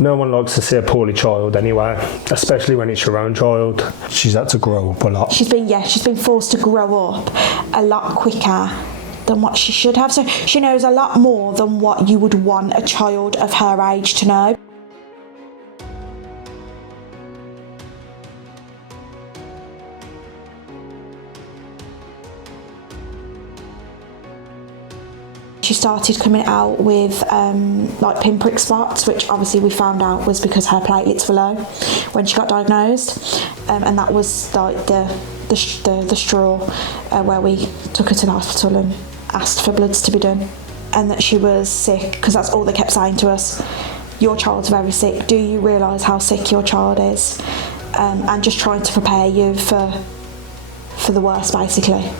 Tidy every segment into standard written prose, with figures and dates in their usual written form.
No one likes to see a poorly child anyway, especially when it's your own child. She's had to grow up a lot. She's been forced to grow up a lot quicker than what she should have. So she knows a lot more than what you would want a child of her age to know. She started coming out with like pinprick spots, which obviously we found out was because her platelets were low when she got diagnosed, and that was like the straw where we took her to the hospital and asked for bloods to be done, and that she was sick, because that's all they kept saying to us: your child's very sick, do you realise how sick your child is? And just trying to prepare you for the worst, basically.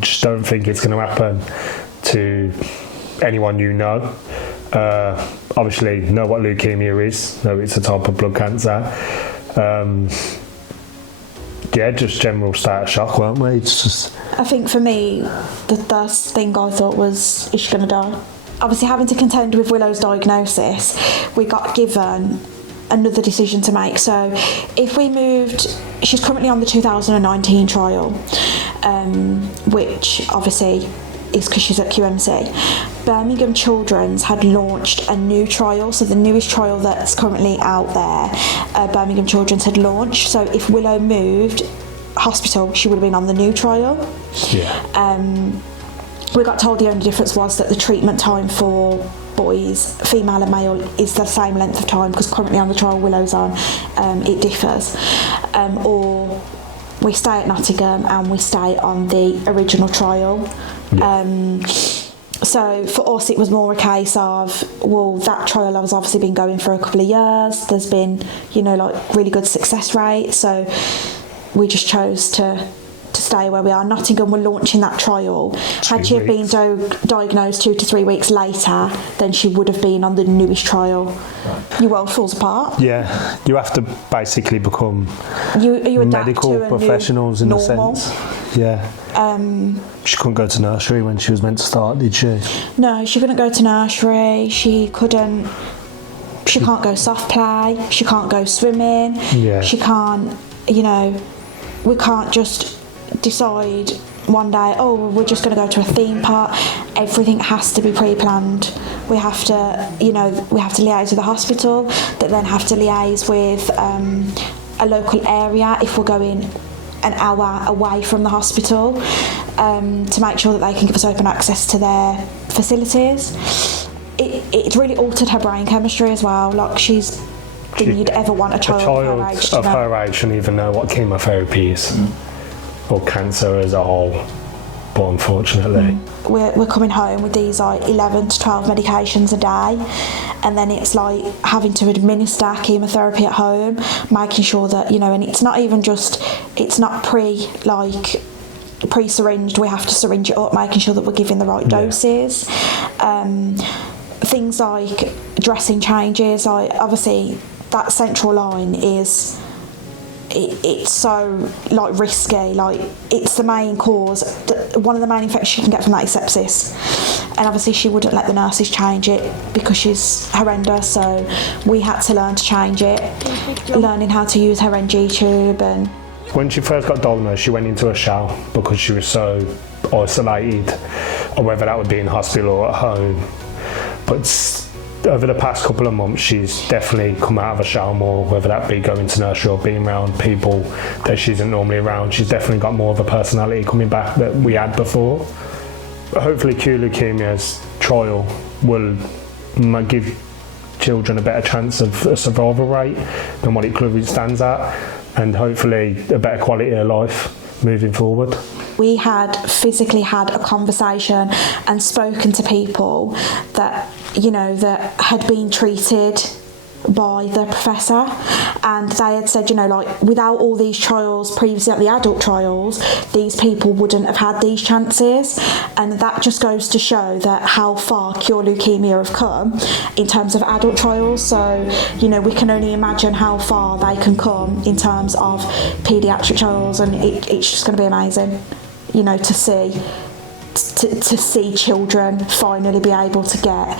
Just don't think it's going to happen to anyone you know. Obviously, know what leukemia is, know it's a type of blood cancer. Yeah, just general state of shock, weren't we? It's just... I think for me, the first thing I thought was, is she going to die? Obviously, having to contend with Willow's diagnosis, we got given another decision to make. So if we moved, she's currently on the 2019 trial, which obviously is because she's at QMC. Birmingham Children's had launched a new trial, so the newest trial that's currently out there, Birmingham Children's had launched. So if Willow moved hospital, she would have been on the new trial. Yeah. We got told the only difference was that the treatment time for boys, female and male, is the same length of time, because currently on the trial Willow's on, it differs. Or we stay at Nottingham and we stay on the original trial. Yeah. So for us it was more a case of, well, that trial has obviously been going for a couple of years, there's been, you know, like really good success rate, so we just chose to stay where we are. Nottingham were launching that trial. Had she been diagnosed 2 to 3 weeks later, then she would have been on the newest trial. Right. Your world falls apart. Yeah, you have to basically become you medical professionals in a sense. Yeah. She couldn't go to nursery when she was meant to start, did she? No, she couldn't go to nursery. She can't go soft play. She can't go swimming. Yeah. She can't, you know, we can't just decide one day, oh, we're just going to go to a theme park. Everything has to be pre-planned. We have to, you know, liaise with the hospital, that then have to liaise with a local area if we're going an hour away from the hospital, to make sure that they can give us open access to their facilities. It's really altered her brain chemistry as well. Like, she's than you'd ever want a child of her age shouldn't even know what chemotherapy is. Or cancer as a whole, but unfortunately. We're coming home with these like 11 to 12 medications a day, and then it's like having to administer chemotherapy at home, making sure that, you know, and it's not even just, it's not pre-syringed, we have to syringe it up, making sure that we're giving the right doses. Things like dressing changes, obviously that central line is, it's so like risky, like it's the main cause, one of the main infections you can get from that is sepsis, and obviously she wouldn't let the nurses change it because she's horrendous, so we had to learn to change it, learning how to use her NG tube. And when she first got diagnosed, she went into a shell because she was so isolated, or whether that would be in hospital or at home. But over the past couple of months, she's definitely come out of a shell more, whether that be going to nursery or being around people that she isn't normally around. She's definitely got more of a personality coming back that we had before. Hopefully acute leukemia's trial will give children a better chance of a survival rate than what it currently stands at, and hopefully a better quality of life moving forward. We had physically had a conversation and spoken to people that, you know, that had been treated by the professor, and they had said, you know, like, without all these trials previously, like the adult trials, these people wouldn't have had these chances. And that just goes to show that how far Cure Leukemia have come in terms of adult trials. So, you know, we can only imagine how far they can come in terms of paediatric trials, and it's just going to be amazing, you know, to see children finally be able to get,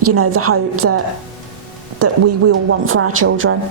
you know, the hope that we all want for our children.